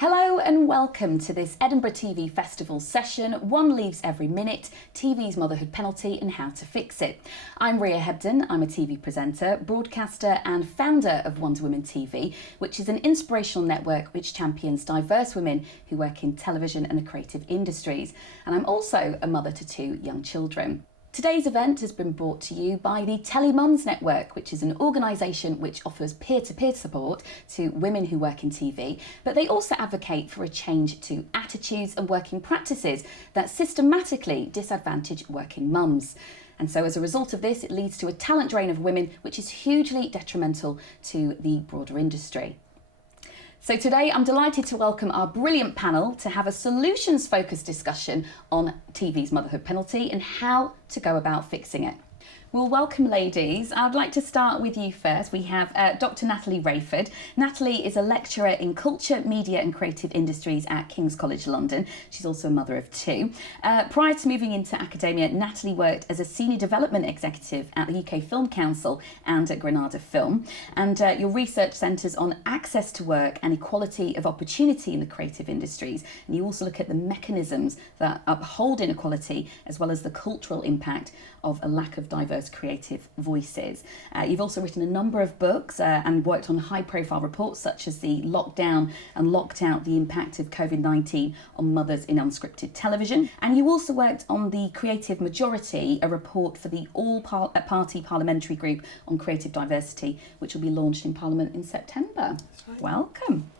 Hello and welcome to this Edinburgh TV Festival session, One Leaves Every Minute, TV's Motherhood Penalty and How to Fix It. I'm Ria Hebden, I'm a TV presenter, broadcaster and founder of Wonder Women TV, which is an inspirational network which champions diverse women who work in television and the creative industries. And I'm also a mother to two young children. Today's event has been brought to you by the Telly Mums Network, which is an organisation which offers peer-to-peer support to women who work in TV, but they also advocate for a change to attitudes and working practices that systematically disadvantage working mums. And so as a result of this, it leads to a talent drain of women, which is hugely detrimental to the broader industry. So today I'm delighted to welcome our brilliant panel to have a solutions-focused discussion on TV's Motherhood Penalty and how to go about fixing it. Well, welcome ladies. I'd like to start with you first. We have Dr. Natalie Rayford. Natalie is a lecturer in culture, media and creative industries at King's College London. She's also a mother of two. Prior to moving into academia, Natalie worked as a senior development executive at the UK Film Council and at Granada Film. And your research centres on access to work and equality of opportunity in the creative industries. And you also look at the mechanisms that uphold inequality as well as the cultural impact of a lack of diverse creative voices. You've also written a number of books and worked on high-profile reports such as the Lockdown and Locked Out, the impact of COVID-19 on mothers in unscripted television. And you also worked on the Creative Majority, a report for the All-Party Parliamentary Group on Creative Diversity, which will be launched in Parliament in September. That's right. Welcome.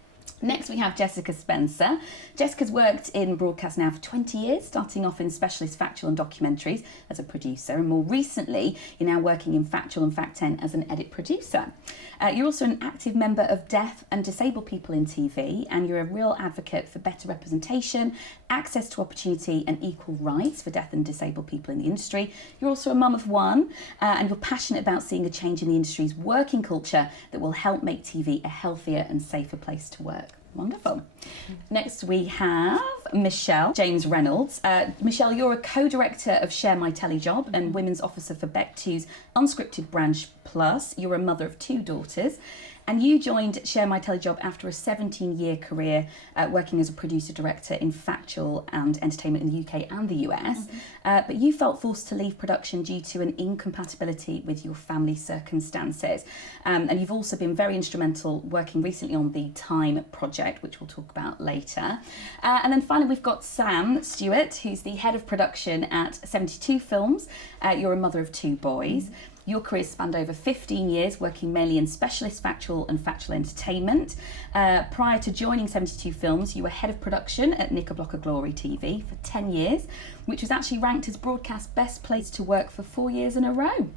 Next we have Jessica Spencer. Jessica's worked in broadcast now for 20 years, starting off in specialist factual and documentaries as a producer, and more recently you're now working in Factual and Fact 10 as an edit producer. You're also an active member of deaf and disabled people in TV, and you're a real advocate for better representation, access to opportunity and equal rights for deaf and disabled people in the industry. You're also a mum of one, and you're passionate about seeing a change in the industry's working culture that will help make TV a healthier and safer place to work. Wonderful. Next we have Michelle James Reynolds. Michelle, you're a co-director of Share My Telly Job and Women's Officer for BECTU's Unscripted Branch Plus. You're a mother of two daughters. And you joined Share My Telly Job after a 17-year career working as a producer-director in factual and entertainment in the UK and the US. But you felt forced to leave production due to an incompatibility with your family circumstances. And you've also been very instrumental working recently on the Time project, which we'll talk about later. And then finally, we've got Sam Stewart, who's the head of production at 72 Films. You're a mother of two boys. Your career spanned over 15 years, working mainly in specialist factual and factual entertainment. Prior to joining 72 Films, you were head of production at Knickerbocker Glory TV for 10 years, which was actually ranked as Broadcast Best Place to Work for 4 years in a row.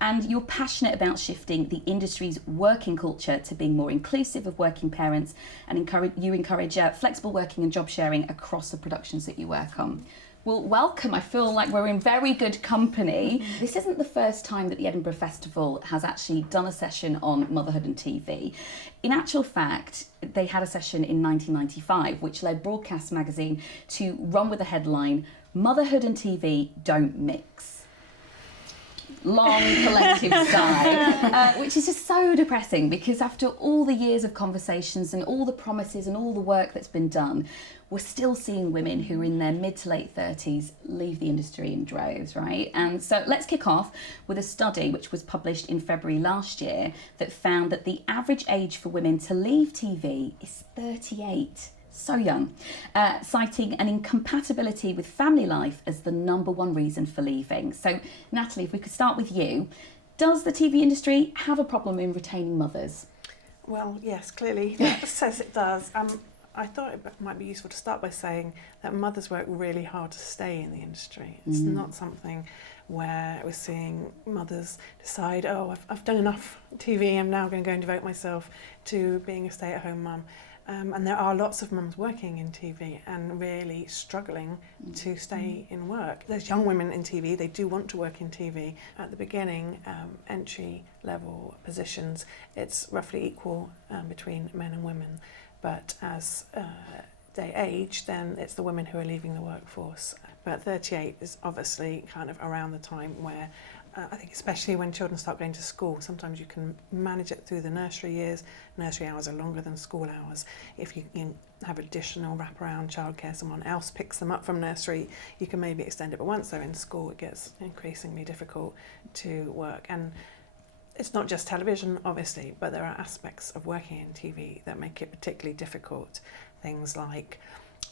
And you're passionate about shifting the industry's working culture to being more inclusive of working parents, and you encourage flexible working and job sharing across the productions that you work on. Well, welcome. I feel like we're in very good company. This isn't the first time that the Edinburgh Festival has actually done a session on motherhood and TV. In actual fact, they had a session in 1995, which led Broadcast magazine to run with the headline, "Motherhood and TV don't mix." Long collective sigh, which is just so depressing, because after all the years of conversations and all the promises and all the work that's been done, we're still seeing women who are in their mid to late 30s leave the industry in droves, right? And so let's kick off with a study which was published in February last year that found that the average age for women to leave TV is 38. So young, citing an incompatibility with family life as the number one reason for leaving. So, Natalie, if we could start with you, does the TV industry have a problem in retaining mothers? Well, yes, clearly that says it does. I thought it might be useful to start by saying that mothers work really hard to stay in the industry. It's not something where we're seeing mothers decide, oh, I've done enough TV, I'm now going to go and devote myself to being a stay-at-home mum. And there are lots of mums working in TV and really struggling to stay in work. There's young women in TV, they do want to work in TV. At the beginning, entry-level positions, it's roughly equal between men and women. But as they age, then it's the women who are leaving the workforce. But 38 is obviously kind of around the time where I think especially when children start going to school, sometimes you can manage it through the nursery years. Nursery hours are longer than school hours. If you have additional wraparound childcare, someone else picks them up from nursery, you can maybe extend it. But once they're in school, it gets increasingly difficult to work. And it's not just television, obviously, but there are aspects of working in TV that make it particularly difficult. Things like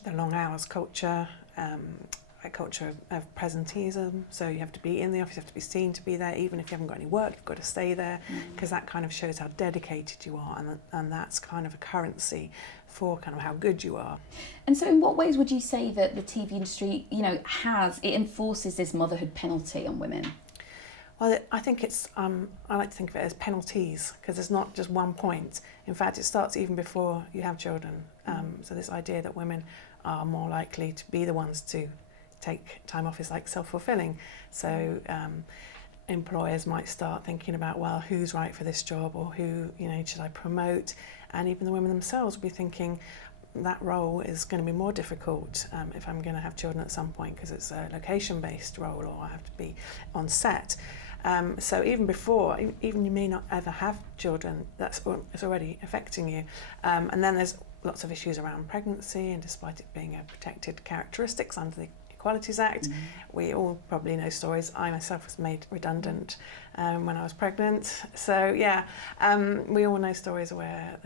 the long hours culture, a culture of presenteeism, so you have to be in the office, you have to be seen to be there, even if you haven't got any work, you've got to stay there, because that kind of shows how dedicated you are, and that's kind of a currency for kind of how good you are. And so in what ways would you say that the TV industry, it enforces this motherhood penalty on women? Well, I think it's, I like to think of it as penalties, because it's not just one point. In fact, it starts even before you have children. So this idea that women are more likely to be the ones to take time off is like self-fulfilling. So employers might start thinking about, well, who's right for this job, or who, should I promote? And even the women themselves will be thinking that role is going to be more difficult if I'm going to have children at some point, because it's a location-based role, or I have to be on set. So even before, even you may not ever have children, it's already affecting you. And then there's lots of issues around pregnancy, and despite it being a protected characteristics under the Equalities Act, we all probably know stories. I myself was made redundant when I was pregnant. So yeah, we all know stories where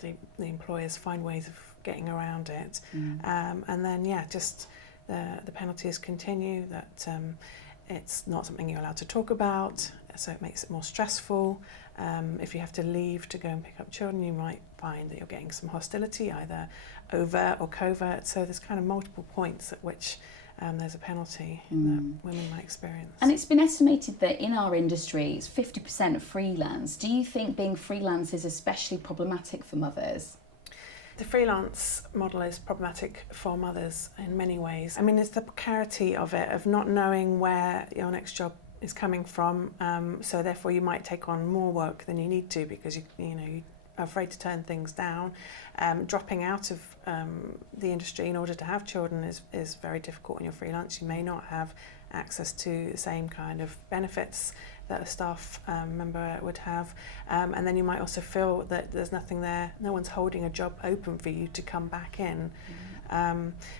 the employers find ways of getting around it. And then just the penalties continue, that it's not something you're allowed to talk about, so it makes it more stressful. If you have to leave to go and pick up children, you might find that you're getting some hostility, either overt or covert. So there's kind of multiple points at which there's a penalty that women might experience. And it's been estimated that in our industry, it's 50% freelance. Do you think being freelance is especially problematic for mothers? The freelance model is problematic for mothers in many ways. I mean, it's the precarity of it, of not knowing where your next job is coming from. So therefore you might take on more work than you need to, because you are afraid to turn things down. Dropping out of the industry in order to have children is very difficult when you're freelance. You may not have access to the same kind of benefits that a staff member would have, and then you might also feel that there's nothing there, no one's holding a job open for you to come back in.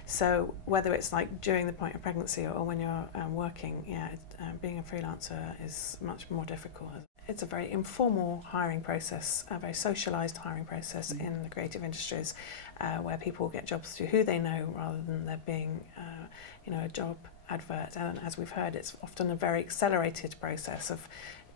So whether it's like during the point of pregnancy or when you're working, being a freelancer is much more difficult. It's a very informal hiring process, a very socialised hiring process in the creative industries, where people get jobs through who they know rather than there being a job advert. And as we've heard, it's often a very accelerated process of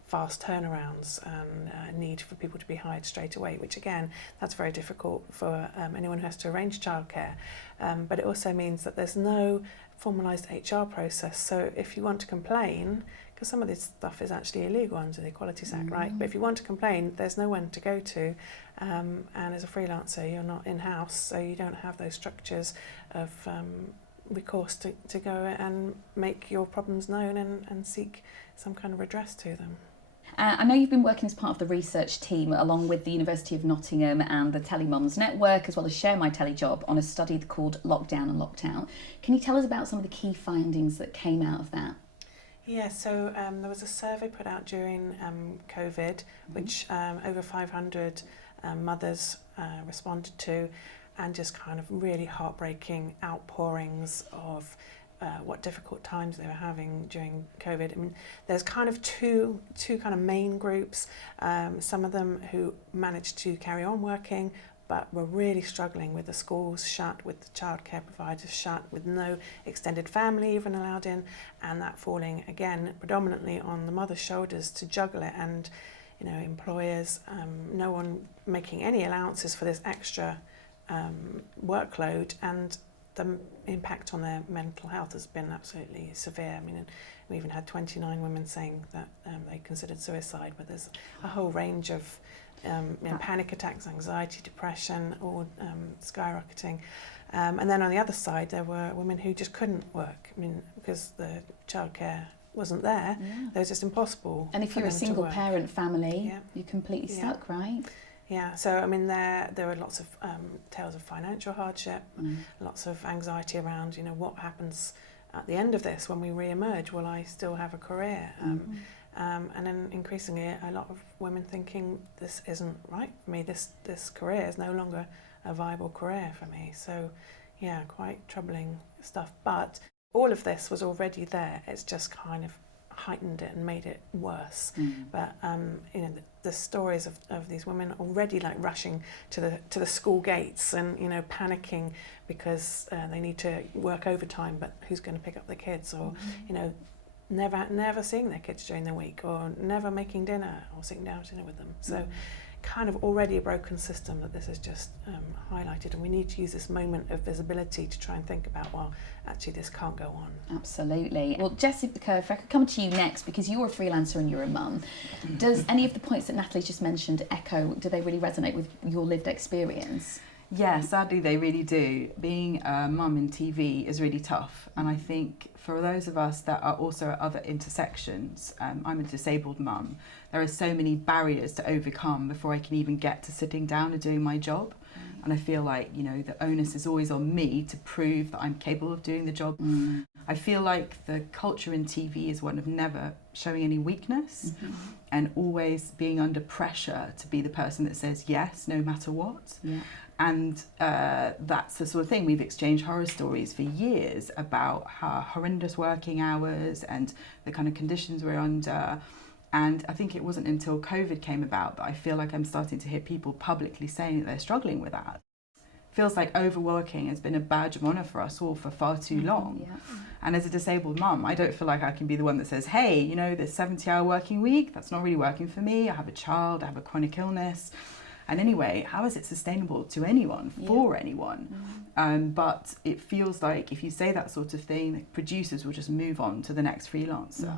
fast turnarounds and need for people to be hired straight away, which again, that's very difficult for anyone who has to arrange childcare. But it also means that there's no formalised HR process. So if you want to complain, because some of this stuff is actually illegal under the Equalities Act, right? But if you want to complain, there's no one to go to. And as a freelancer, you're not in-house, so you don't have those structures of recourse to go and make your problems known and seek some kind of redress to them. I know you've been working as part of the research team along with the University of Nottingham and the Telly Mums Network, as well as Share My Telly Job, on a study called Lockdown and Locked Out. Can you tell us about some of the key findings that came out of that? Yeah, so there was a survey put out during COVID, which over 500 mothers responded to, and just kind of really heartbreaking outpourings of what difficult times they were having during COVID. I mean, there's kind of two kind of main groups. Some of them who managed to carry on working, but were really struggling with the schools shut, with the childcare providers shut, with no extended family even allowed in, and that falling again predominantly on the mother's shoulders to juggle it, and employers, no one making any allowances for this extra workload, and the impact on their mental health has been absolutely severe. I mean, we even had 29 women saying that they considered suicide, but there's a whole range of panic attacks, anxiety, depression, all skyrocketing. And then on the other side, there were women who just couldn't work. I mean, because the childcare wasn't there, it was just impossible. And if you're a single parent family, you're completely stuck, right? Yeah, so I mean, there were lots of tales of financial hardship, lots of anxiety around, what happens at the end of this, when we re-emerge, will I still have a career? And then increasingly, a lot of women thinking this isn't right for me. This career is no longer a viable career for me. So, yeah, quite troubling stuff. But all of this was already there. It's just kind of heightened it and made it worse. But you know, the stories of these women already like rushing to the school gates and, you know, panicking because they need to work overtime, but who's going to pick up the kids, or you know, never seeing their kids during the week, or never making dinner or sitting down to dinner with them. So kind of already a broken system that this has just highlighted, and we need to use this moment of visibility to try and think about, well, actually this can't go on. Absolutely. Well, Jessica, if I could come to you next, because you're a freelancer and you're a mum, does any of the points that Natalie's just mentioned echo, do they really resonate with your lived experience? Yeah, sadly they really do. Being a mum in TV is really tough, and I think for those of us that are also at other intersections, I'm a disabled mum, there are so many barriers to overcome before I can even get to sitting down and doing my job. And I feel like, you know, the onus is always on me to prove that I'm capable of doing the job. I feel like the culture in TV is one of never showing any weakness and always being under pressure to be the person that says yes, no matter what. And that's the sort of thing. We've exchanged horror stories for years about how horrendous working hours and the kind of conditions we're under. And I think it wasn't until COVID came about that I feel like I'm starting to hear people publicly saying that they're struggling with that. Feels like overworking has been a badge of honour for us all for far too long. And as a disabled mum, I don't feel like I can be the one that says, hey, you know, this 70-hour working week, that's not really working for me. I have a child, I have a chronic illness. And anyway, how is it sustainable to anyone, for anyone? But it feels like if you say that sort of thing, producers will just move on to the next freelancer.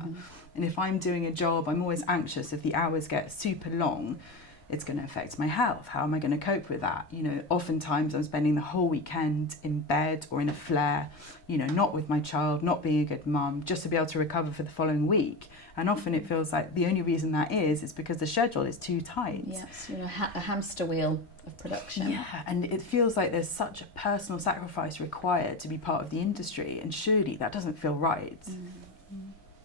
And if I'm doing a job, I'm always anxious if the hours get super long, it's going to affect my health. How am I going to cope with that? You know, oftentimes I'm spending the whole weekend in bed or in a flare, you know, not with my child, not being a good mum, just to be able to recover for the following week. And often it feels like the only reason that is because the schedule is too tight. Yes, you know, a hamster wheel of production. Yeah, and it feels like there's such a personal sacrifice required to be part of the industry, and surely that doesn't feel right.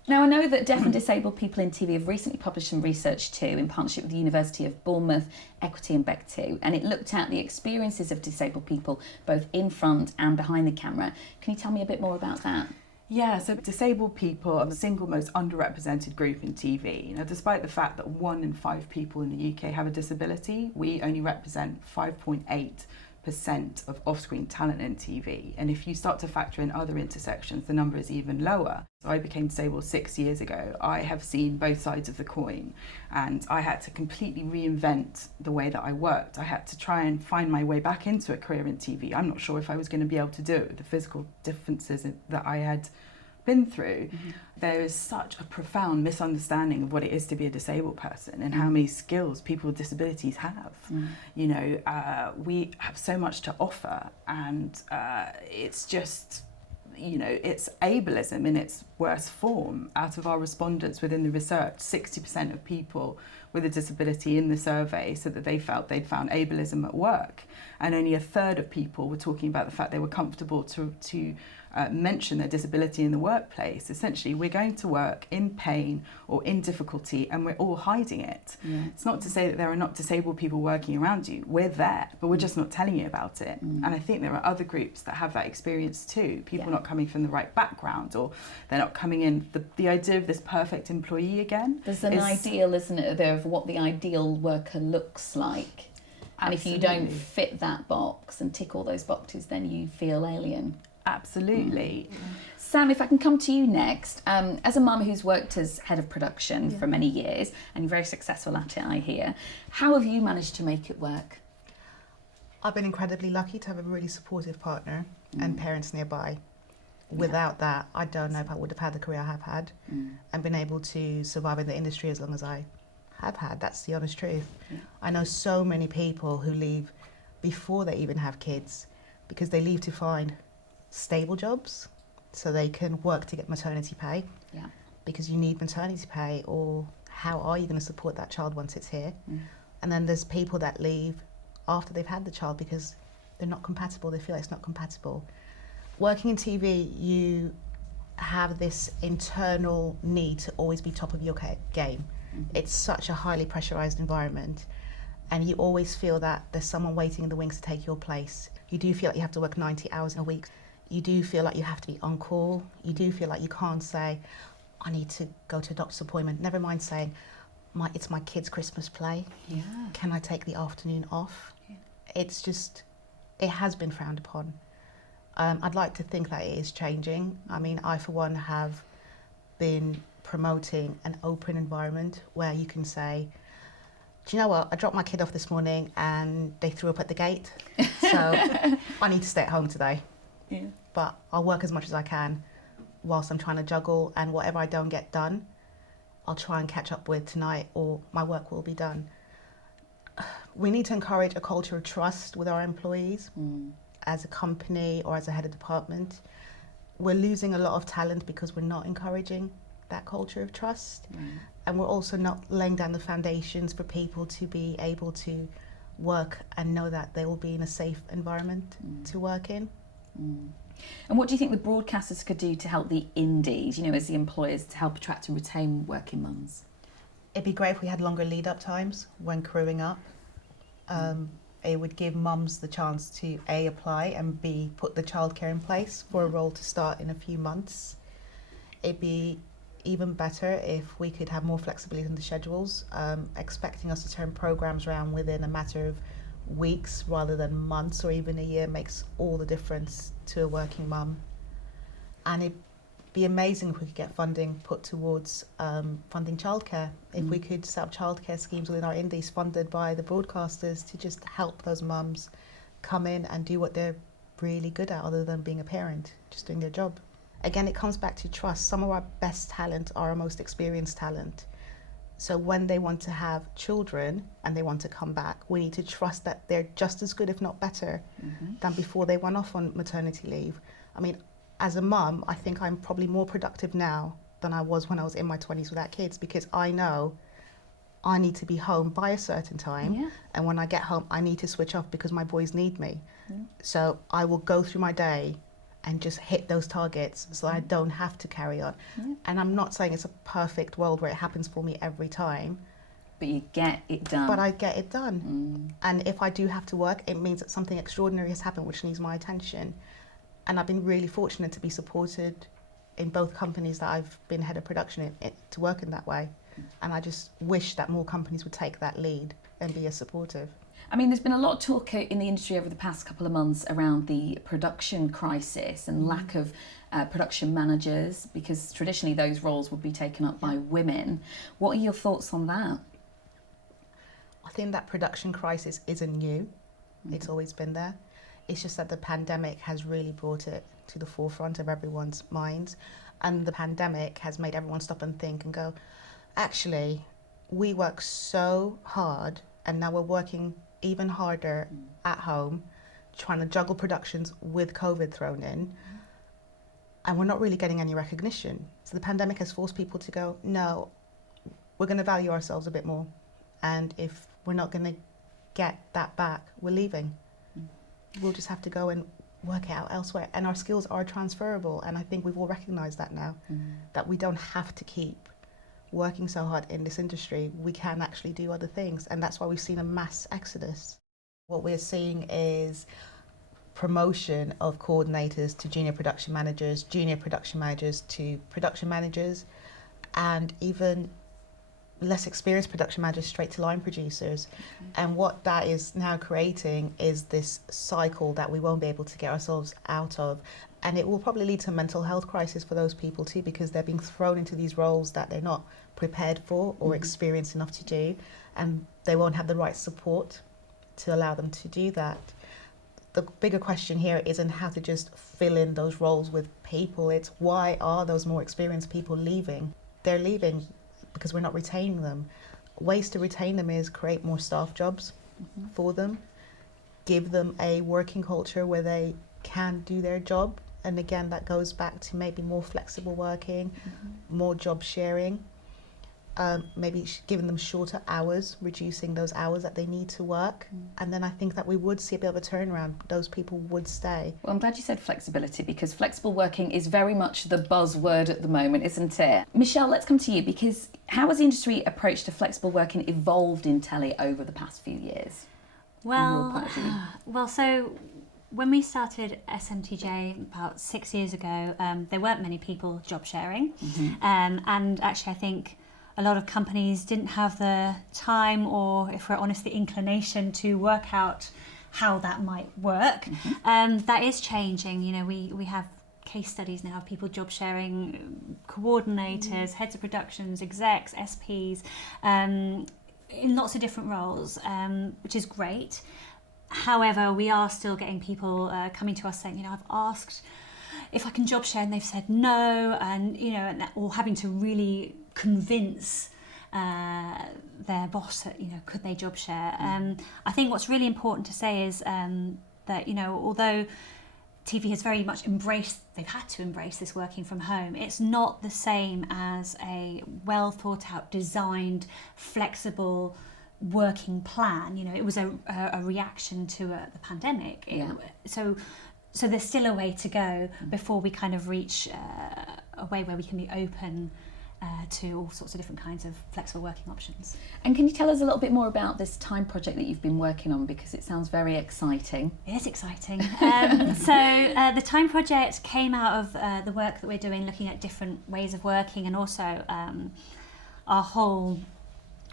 Now, I know that deaf and disabled people in TV have recently published some research too in partnership with the University of Bournemouth, Equity and BECTU, and it looked at the experiences of disabled people both in front and behind the camera. Can you tell me a bit more about that? Yeah, so disabled people are the single most underrepresented group in TV. Now, despite the fact that 1 in 5 people in the UK have a disability, we only represent 5.8% of off-screen talent in TV. And if you start to factor in other intersections, the number is even lower. So I became disabled 6 years ago. I have seen both sides of the coin, and I had to completely reinvent the way that I worked. I had to try and find my way back into a career in TV. I'm not sure if I was going to be able to do it with the physical differences that I had been through. There is such a profound misunderstanding of what it is to be a disabled person and how many skills people with disabilities have. You know, we have so much to offer, and it's just, you know, it's ableism in its worst form. Out of our respondents within the research, 60% of people with a disability in the survey said that they felt they'd found ableism at work, and only a third of people were talking about the fact they were comfortable to mention their disability in the workplace. Essentially, we're going to work in pain or in difficulty, and we're all hiding it. It's not to say that there are not disabled people working around you. We're there, but we're just not telling you about it. And I think there are other groups that have that experience too. People not coming from the right background, or they're not coming in. The idea of this perfect employee again. There's an ideal, isn't it, there of what the ideal worker looks like. And if you don't fit that box and tick all those boxes, then you feel alien. Absolutely. Sam, if I can come to you next, as a mum who's worked as head of production for many years, and you're very successful at it, I hear, how have you managed to make it work? I've been incredibly lucky to have a really supportive partner and parents nearby. Without that, I don't know if I would have had the career I have had and been able to survive in the industry as long as I have had. That's the honest truth. I know so many people who leave before they even have kids because they leave to find stable jobs so they can work to get maternity pay, because you need maternity pay, or how are you going to support that child once it's here? And then there's people that leave after they've had the child because they're not compatible, they feel like it's not compatible. Working in TV, you have this internal need to always be top of your game. It's such a highly pressurized environment, and you always feel that there's someone waiting in the wings to take your place. You do feel like you have to work 90 hours a week. You do feel like you have to be on call. You do feel like you can't say, I need to go to a doctor's appointment. Never mind saying, it's my kid's Christmas play. Yeah. Can I take the afternoon off? Yeah. It's just, it has been frowned upon. I'd like to think that it is changing. I mean, I for one have been promoting an open environment where you can say, do you know what, I dropped my kid off this morning and they threw up at the gate, so I need to stay at home today. Yeah. But I'll work as much as I can whilst I'm trying to juggle, and whatever I don't get done, I'll try and catch up with tonight, or my work will be done. We need to encourage a culture of trust with our employees. As a company or as a head of department, we're losing a lot of talent because we're not encouraging that culture of trust. And we're also not laying down the foundations for people to be able to work and know that they will be in a safe environment to work in. And what do you think the broadcasters could do to help the indies, you know, as the employers, to help attract and retain working mums? It'd be great if we had longer lead up times when crewing up. It would give mums the chance to A, apply, and B, put the childcare in place for a role to start in a few months. It'd be even better if we could have more flexibility in the schedules, expecting us to turn programs around within a matter of weeks rather than months or even a year makes all the difference to a working mum. And it'd be amazing if we could get funding put towards funding childcare. If we could set up childcare schemes within our indies funded by the broadcasters to just help those mums come in and do what they're really good at other than being a parent, just doing their job. Again, it comes back to trust. Some of our best talent are our most experienced talent. So when they want to have children and they want to come back, we need to trust that they're just as good, if not better, than before they went off on maternity leave. I mean, as a mum, I think I'm probably more productive now than I was when I was in my 20s without kids, because I know I need to be home by a certain time. And when I get home, I need to switch off because my boys need me. So I will go through my day and just hit those targets so I don't have to carry on. And I'm not saying it's a perfect world where it happens for me every time. But you get it done. But I get it done. And if I do have to work, it means that something extraordinary has happened which needs my attention. And I've been really fortunate to be supported in both companies that I've been head of production in, to work in that way. And I just wish that more companies would take that lead and be as supportive. I mean, there's been a lot of talk in the industry over the past couple of months around the production crisis and lack of production managers, because traditionally those roles would be taken up by women. What are your thoughts on that? I think that production crisis isn't new. It's always been there. It's just that the pandemic has really brought it to the forefront of everyone's minds. And the pandemic has made everyone stop and think and go, actually, we work so hard and now we're working even harder at home, trying to juggle productions with COVID thrown in, and we're not really getting any recognition. So the pandemic has forced people to go, no, we're going to value ourselves a bit more, and if we're not going to get that back, we're leaving. We'll just have to go and work it out elsewhere, and our skills are transferable, and I think we've all recognised that now, that we don't have to keep working so hard in this industry. We can actually do other things, and that's why we've seen a mass exodus. What we're seeing is promotion of coordinators to junior production managers to production managers, and even less experienced production managers straight to line producers. And what that is now creating is this cycle that we won't be able to get ourselves out of. And it will probably lead to a mental health crisis for those people too, because they're being thrown into these roles that they're not prepared for or experienced enough to do, and they won't have the right support to allow them to do that. The bigger question here isn't how to just fill in those roles with people, it's why are those more experienced people leaving? They're leaving because we're not retaining them. Ways to retain them is create more staff jobs for them, give them a working culture where they can do their job. And again, that goes back to maybe more flexible working, more job sharing. maybe giving them shorter hours, reducing those hours that they need to work. And then I think that we would see a bit of a turnaround. Those people would stay. Well, I'm glad you said flexibility, because flexible working is very much the buzzword at the moment, isn't it? Michelle, let's come to you, because how has the industry approach to flexible working evolved in telly over the past few years? So when we started SMTJ about 6 years ago, there weren't many people job sharing. And actually I think a lot of companies didn't have the time, or if we're honest, the inclination to work out how that might work. That is changing. You know, we have case studies now of people job sharing, coordinators, heads of productions, execs, SPs, in lots of different roles, which is great. However, we are still getting people coming to us saying, you know, I've asked if I can job share and they've said no, and you know, or having to really convince their boss that, you know, could they job share. I think what's really important to say is that, you know, although TV has very much they've had to embrace this working from home, it's not the same as a well thought out, designed, flexible working plan. You know, it was a reaction to the pandemic. So there's still a way to go before we kind of reach a way where we can be open to all sorts of different kinds of flexible working options. And can you tell us a little bit more about this Time project that you've been working on, because it sounds very exciting? It is exciting. So the Time project came out of the work that we're doing, looking at different ways of working, and also our whole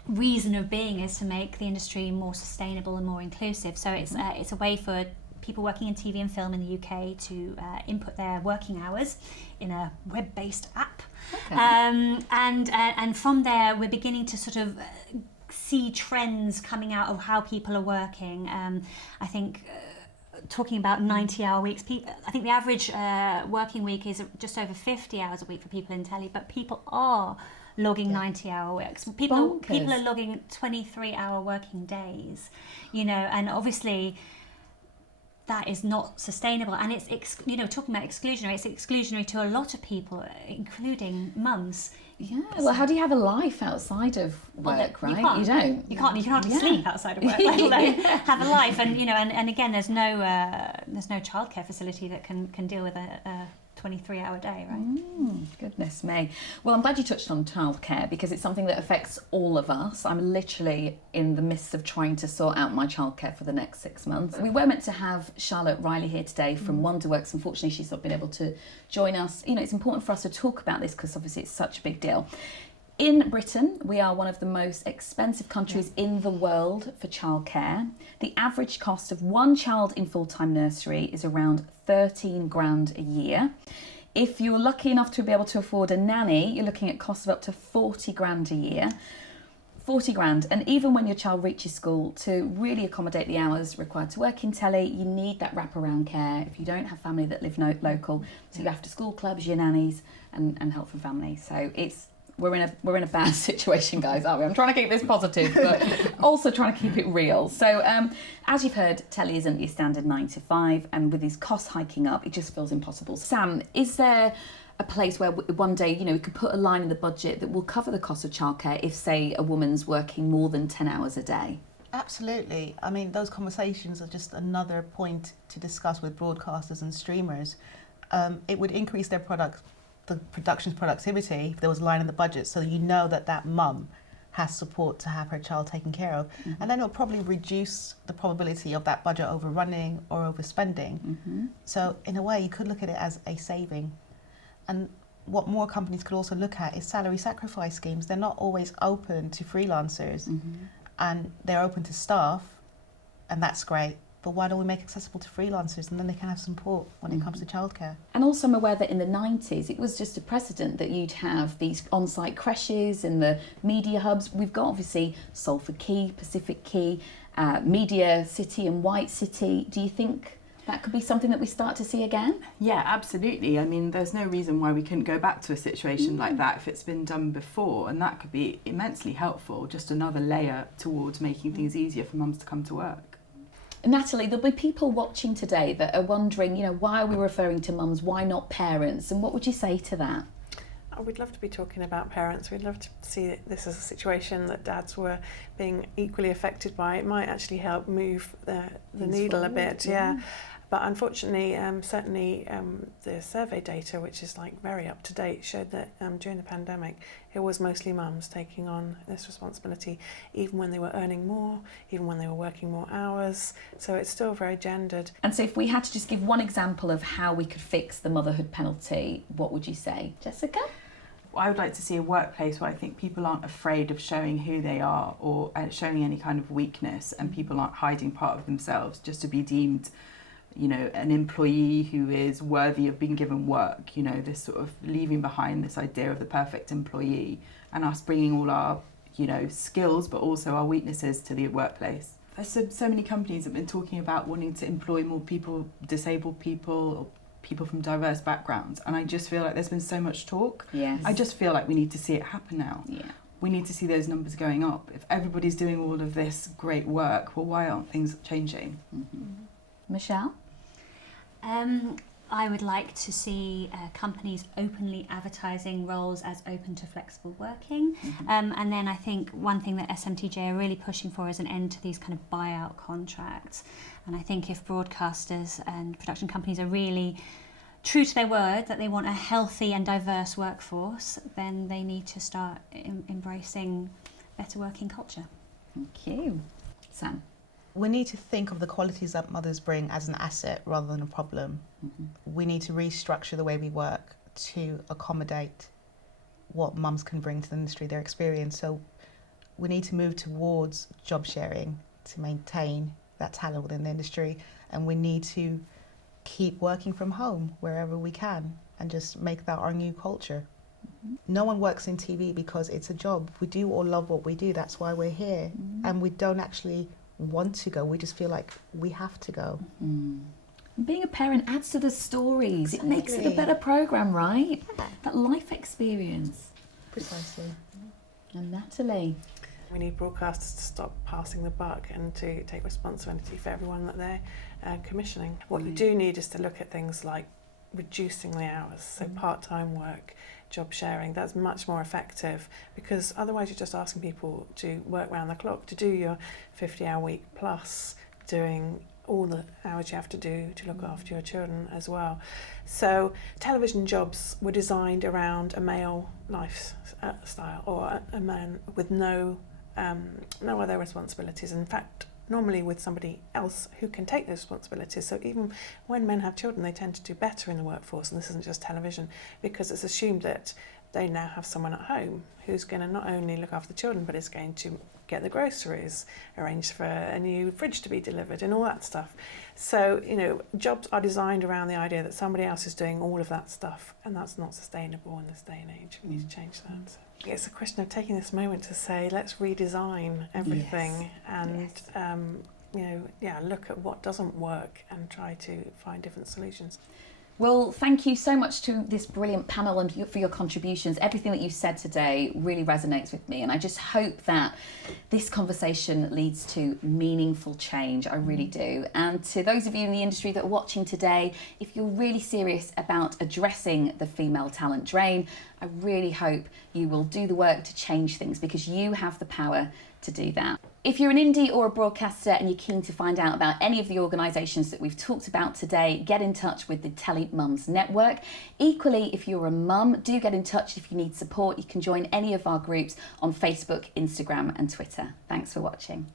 reason of being is to make the industry more sustainable and more inclusive. So it's a way for people working in TV and film in the UK to input their working hours in a web-based app. Okay. And from there we're beginning to sort of see trends coming out of how people are working. I think talking about 90-hour weeks, I think the average working week is just over 50 hours a week for people in telly, but people are logging 90-hour weeks. People are logging 23-hour working days, you know, and obviously that is not sustainable, and it's talking about exclusionary, it's exclusionary to a lot of people, including mums. Yeah, well, how do you have a life outside of work, right? You don't. You can't hardly sleep outside of work, let alone have a life. And you know, and again, there's no childcare facility that can deal with a 23-hour day, right? Goodness me. Well, I'm glad you touched on childcare, because it's something that affects all of us. I'm literally in the midst of trying to sort out my childcare for the next 6 months. We were meant to have Charlotte Riley here today from Wonderworks. Unfortunately, she's not been able to join us. You know, it's important for us to talk about this because obviously it's such a big deal. In Britain, we are one of the most expensive countries in the world for childcare. The average cost of one child in full-time nursery is around 13 grand a year. If you're lucky enough to be able to afford a nanny, you're looking at costs of up to 40 grand a year. 40 grand. And even when your child reaches school, to really accommodate the hours required to work in telly, you need that wraparound care. If you don't have family that live local, so you have to school clubs, your nannies, and help from family. So we're in a bad situation, guys, aren't we? I'm trying to keep this positive, but also trying to keep it real. So as you've heard, telly isn't your standard 9 to 5, and with these costs hiking up, it just feels impossible. Sam, is there a place where one day, you know, we could put a line in the budget that will cover the cost of childcare if, say, a woman's working more than 10 hours a day? Absolutely. I mean, those conversations are just another point to discuss with broadcasters and streamers. It would increase the production's productivity if there was a line in the budget, so you know that mum has support to have her child taken care of. And then it'll probably reduce the probability of that budget overrunning or overspending. So in a way, you could look at it as a saving. And what more companies could also look at is salary sacrifice schemes. They're not always open to freelancers, and they're open to staff, and that's great. But why don't we make it accessible to freelancers, and then they can have support when it comes to childcare? And also I'm aware that in the 90s, it was just a precedent that you'd have these on-site creches and the media hubs. We've got obviously Salford Quay, Pacific Quay, Media City and White City. Do you think that could be something that we start to see again? Yeah, absolutely. I mean, there's no reason why we couldn't go back to a situation like that if it's been done before, and that could be immensely helpful, just another layer towards making things easier for mums to come to work. Natalie, there'll be people watching today that are wondering, you know, why are we referring to mums, why not parents? And what would you say to that? we'd love to be talking about parents. We'd love to see this as a situation that dads were being equally affected by. It might actually help move the needle a bit, yeah. But unfortunately, certainly the survey data, which is like very up to date, showed that during the pandemic, it was mostly mums taking on this responsibility, even when they were earning more, even when they were working more hours. So it's still very gendered. And so if we had to just give one example of how we could fix the motherhood penalty, what would you say? Jessica? I would like to see a workplace where I think people aren't afraid of showing who they are or showing any kind of weakness, and people aren't hiding part of themselves just to be deemed, you know, an employee who is worthy of being given work, you know, this sort of leaving behind this idea of the perfect employee, and us bringing all our, you know, skills but also our weaknesses to the workplace. There's so many companies that have been talking about wanting to employ more people, disabled people, or people from diverse backgrounds, and I just feel like there's been so much talk. Yes. I just feel like we need to see it happen now. Yeah. We need to see those numbers going up. If everybody's doing all of this great work, well, why aren't things changing? Michelle? I would like to see companies openly advertising roles as open to flexible working. And then I think one thing that SMTJ are really pushing for is an end to these kind of buyout contracts. And I think if broadcasters and production companies are really true to their word that they want a healthy and diverse workforce, then they need to start embracing better working culture. Thank you. Sam? We need to think of the qualities that mothers bring as an asset rather than a problem. We need to restructure the way we work to accommodate what mums can bring to the industry, their experience. So we need to move towards job sharing to maintain that talent within the industry, and we need to keep working from home wherever we can and just make that our new culture. No one works in TV because it's a job. We do all love what we do, that's why we're here. And we don't actually want to go, we just feel like we have to go. Being a parent adds to the stories. It makes it a better programme, right? That life experience. Precisely. And Natalie? We need broadcasters to stop passing the buck and to take responsibility for everyone that they're commissioning. What we do need is to look at things like reducing the hours, so part-time work, job sharing. That's much more effective, because otherwise you're just asking people to work round the clock, to do your 50-hour week plus doing all the hours you have to do to look after your children as well. So television jobs were designed around a male lifestyle, or a man with no other responsibilities. In fact, normally with somebody else who can take those responsibilities. So even when men have children, they tend to do better in the workforce, and this isn't just television, because it's assumed that they now have someone at home who's going to not only look after the children, but is going to get the groceries, arrange for a new fridge to be delivered and all that stuff. So, you know, jobs are designed around the idea that somebody else is doing all of that stuff, and that's not sustainable in this day and age. We need to change that. So it's a question of taking this moment to say, let's redesign everything and, look at what doesn't work and try to find different solutions. Well, thank you so much to this brilliant panel and for your contributions. Everything that you've said today really resonates with me, and I just hope that this conversation leads to meaningful change. I really do. And to those of you in the industry that are watching today, if you're really serious about addressing the female talent drain, I really hope you will do the work to change things, because you have the power to do that. If you're an indie or a broadcaster and you're keen to find out about any of the organisations that we've talked about today, get in touch with the Telly Mums Network. Equally, if you're a mum, do get in touch if you need support. You can join any of our groups on Facebook, Instagram and Twitter. Thanks for watching.